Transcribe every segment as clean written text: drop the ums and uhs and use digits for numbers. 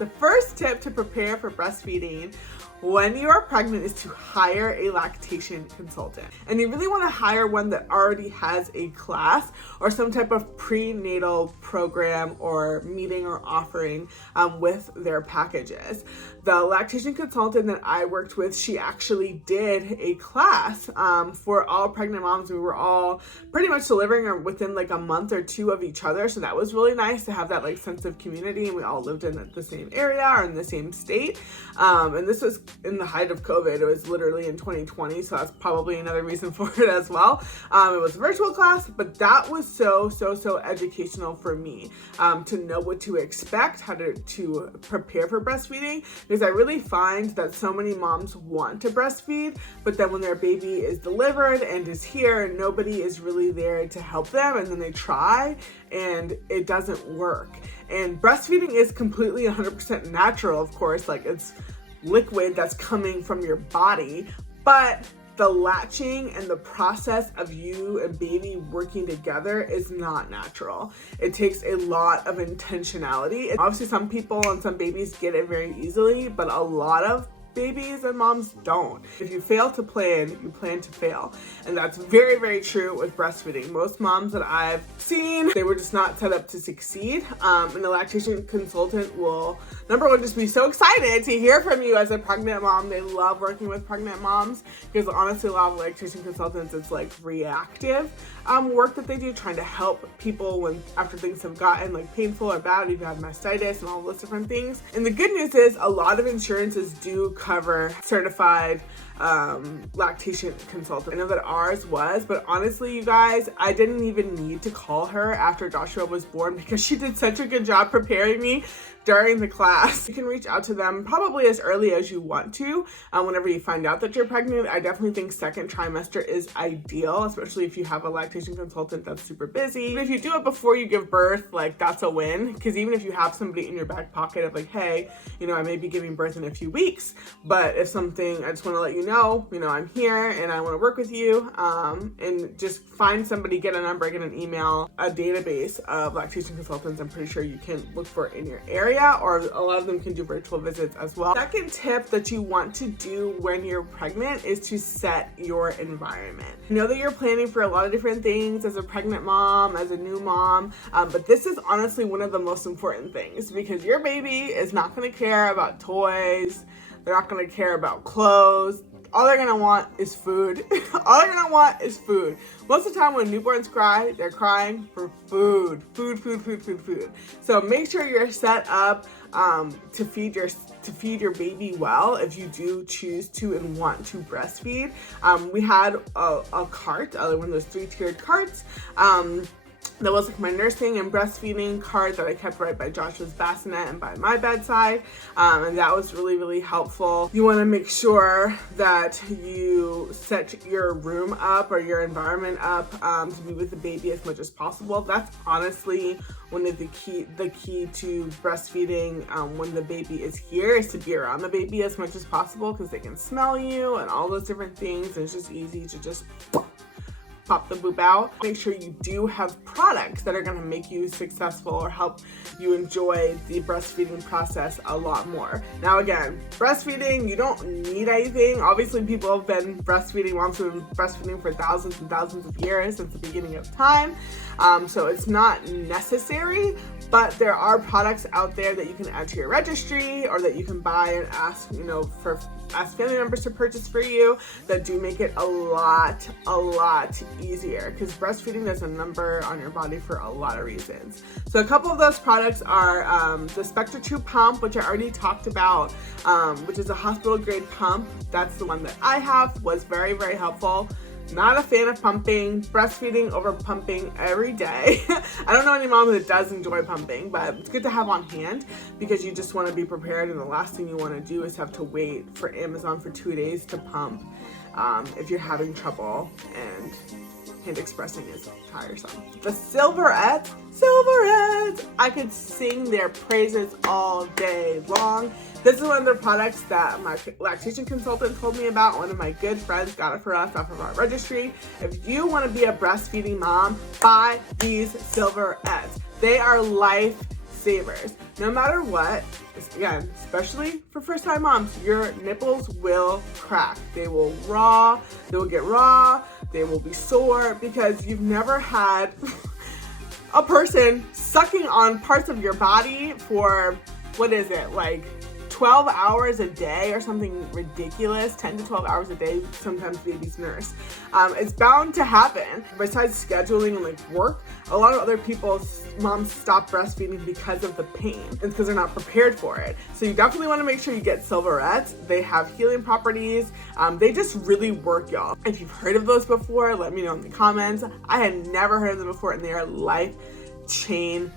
The first tip to prepare for breastfeeding when you are pregnant is to hire a lactation consultant. And you really want to hire one that already has a class or some type of prenatal program or meeting or offering with their packages. The lactation consultant that I worked with, she actually did a class for all pregnant moms. We were all pretty much delivering within like a month or two of each other. So that was really nice to have that like sense of community, and we all lived in the same area or in the same state. And this was in the height of COVID. It was literally in 2020, so that's probably another reason for it as well. It was a virtual class, but that was so educational for me to know what to expect, how to prepare for breastfeeding, because I really find that so many moms want to breastfeed, but then when their baby is delivered and is here, nobody is really there to help them, and then they try and it doesn't work. And breastfeeding is completely 100% natural, of course, like it's liquid that's coming from your body, but the latching and the process of you and baby working together is not natural. It takes a lot of intentionality. And obviously some people and some babies get it very easily, but a lot of babies and moms don't. If you fail to plan, you plan to fail. And that's very true with breastfeeding. Most moms that I've seen, they were just not set up to succeed. And the lactation consultant will, number one, just be so excited to hear from you as a pregnant mom. They love working with pregnant moms because honestly, a lot of lactation consultants, it's like reactive work that they do, trying to help people when after things have gotten like painful or bad, you've had mastitis and all those different things. And the good news is a lot of insurances do cover certified lactation consultant. I know that ours was, but honestly, you guys, I didn't even need to call her after Joshua was born because she did such a good job preparing me during the class. You can reach out to them probably as early as you want to whenever you find out that you're pregnant. I definitely think second trimester is ideal, especially if you have a lactation consultant that's super busy. But if you do it before you give birth, like that's a win, because even if you have somebody in your back pocket of like, hey, you know, I may be giving birth in a few weeks, but if something, I just want to let you know, I'm here and I want to work with you, and just find somebody, get a number, get an email, a database of lactation consultants. I'm pretty sure you can look for in your area, or a lot of them can do virtual visits as well. Second tip that you want to do when you're pregnant is to set your environment. I know that you're planning for a lot of different things as a pregnant mom, as a new mom, but this is honestly one of the most important things, because your baby is not going to care about toys. They're not going to care about clothes. All they're gonna want is food. All they're gonna want is food. Most of the time when newborns cry, they're crying for food. Food. So make sure you're set up to feed your baby well if you do choose to and want to breastfeed. We had a cart, one of those 3-tiered carts. That was like my nursing and breastfeeding cart that I kept right by Joshua's bassinet and by my bedside. And that was really helpful. You want to make sure that you set your room up or your environment up to be with the baby as much as possible. That's honestly one of the key to breastfeeding when the baby is here, is to be around the baby as much as possible, because they can smell you and all those different things. And it's just easy to just pop the boob out. Make sure you do have products that are going to make you successful or help you enjoy the breastfeeding process a lot more. Now again, breastfeeding, you don't need anything. Obviously people have been breastfeeding, moms have been breastfeeding for thousands and thousands of years since the beginning of time. So it's not necessary, but there are products out there that you can add to your registry or that you can buy and ask family members to purchase for you, that do make it a lot easier, because breastfeeding does a number on your body for a lot of reasons. So a couple of those products are the Spectra 2 pump, which I already talked about, which is a hospital grade pump. That's the one that I have. Was very helpful. Not a fan of pumping, breastfeeding over pumping every day. I don't know any mom that does enjoy pumping, but it's good to have on hand because you just want to be prepared, and the last thing you want to do is have to wait for Amazon for 2 days to pump if you're having trouble and hand expressing is tiresome. The Silverettes, I could sing their praises all day long. This is one of the products that my lactation consultant told me about. One of my good friends got it for us off of our registry. If you want to be a breastfeeding mom, buy these Silverettes. They are life lifesavers. No matter what, again, especially for first-time moms, your nipples will crack. They will get raw, they will be sore because you've never had a person sucking on parts of your body for, what is it, like 12 hours a day or something ridiculous, 10 to 12 hours a day, sometimes babies nurse. It's bound to happen. Besides scheduling and like work, a lot of other people's moms stop breastfeeding because of the pain. It's because they're not prepared for it. So you definitely want to make sure you get silverettes. They have healing properties. They just really work, y'all. If you've heard of those before, let me know in the comments. I had never heard of them before, and they are life-changing.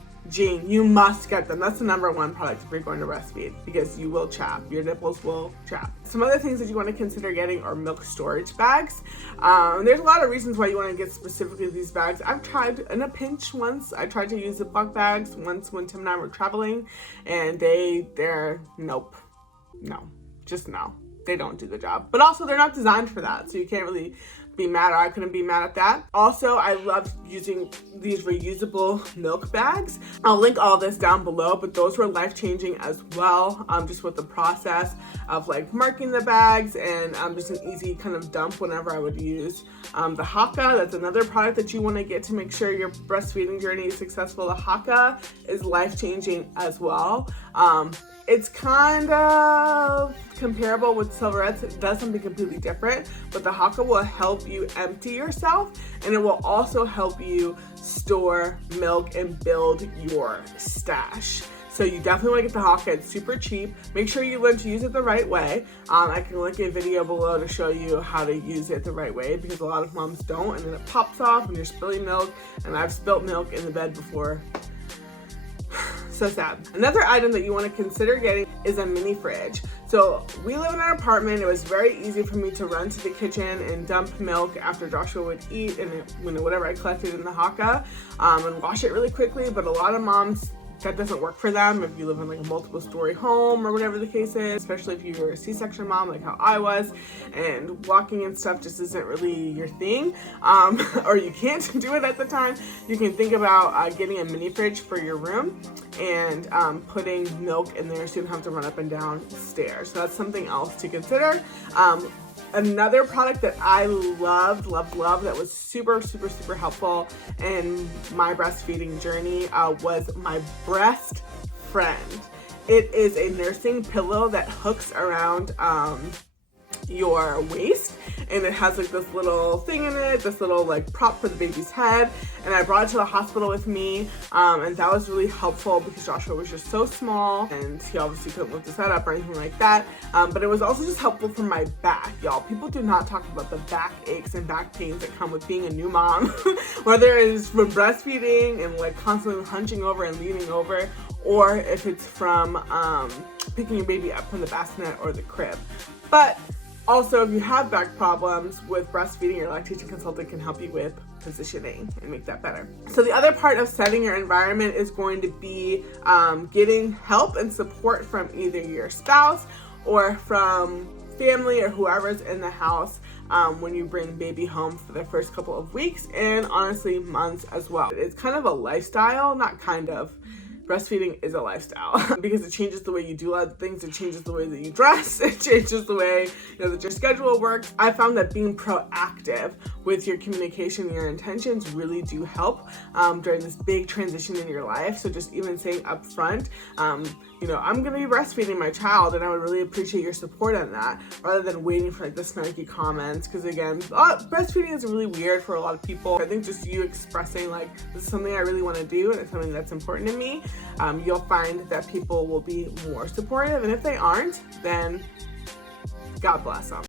You must get them. That's the #1 product if you're going to breastfeed, because you will chap. Your nipples will chap. Some other things that you want to consider getting are milk storage bags. There's a lot of reasons why you want to get specifically these bags. I've tried in a pinch once. I tried to use Ziploc bags once when Tim and I were traveling, and they're nope. No. Just no. They don't do the job. But also they're not designed for that, so you can't really be mad, or I couldn't be mad at that. Also, I love using these reusable milk bags. I'll link all this down below, but those were life-changing as well, just with the process of like marking the bags and just an easy kind of dump whenever I would use the haaka. That's another product that you want to get to make sure your breastfeeding journey is successful. The haaka is life-changing as well. It's kind of comparable with silverettes. It does something completely different, but the haaka will help you empty yourself, and it will also help you store milk and build your stash. So you definitely want to get the haaka. It's super cheap. Make sure you learn to use it the right way. I can link a video below to show you how to use it the right way, because a lot of moms don't, and then it pops off and you're spilling milk, and I've spilt milk in the bed before. So sad. Another item that you want to consider getting is a mini fridge. So we live in an apartment. It was very easy for me to run to the kitchen and dump milk after Joshua would eat and whatever I collected in the haaka, and wash it really quickly. But a lot of moms, that doesn't work for them if you live in like a multiple story home or whatever the case is, especially if you're a C-section mom like how I was, and walking and stuff just isn't really your thing, or you can't do it at the time. You can think about getting a mini fridge for your room and putting milk in there so you don't have to run up and down stairs. So that's something else to consider. Another product that I loved that was super helpful in my breastfeeding journey was my Breast Friend. It is a nursing pillow that hooks around your waist, and it has like this little thing in it, this little like prop for the baby's head, and I brought it to the hospital with me, and that was really helpful because Joshua was just so small and he obviously couldn't lift his head up or anything like that, but it was also just helpful for my back, y'all. People do not talk about the back aches and back pains that come with being a new mom, whether it's from breastfeeding and like constantly hunching over and leaning over, or if it's from picking your baby up from the bassinet or the crib. But also, if you have back problems with breastfeeding, your lactation consultant can help you with positioning and make that better. So the other part of setting your environment is going to be getting help and support from either your spouse or from family or whoever's in the house when you bring baby home for the first couple of weeks, and honestly months as well. It's kind of a lifestyle, not kind of. Breastfeeding is a lifestyle because it changes the way you do a lot of things. It changes the way that you dress. It changes the way that your schedule works. I found that being proactive with your communication and your intentions really do help during this big transition in your life. So just even saying up front, I'm gonna be breastfeeding my child and I would really appreciate your support on that, rather than waiting for like the snarky comments. Because again, breastfeeding is really weird for a lot of people. I think just you expressing like, this is something I really want to do and it's something that's important to me, you'll find that people will be more supportive. And if they aren't, then God bless them.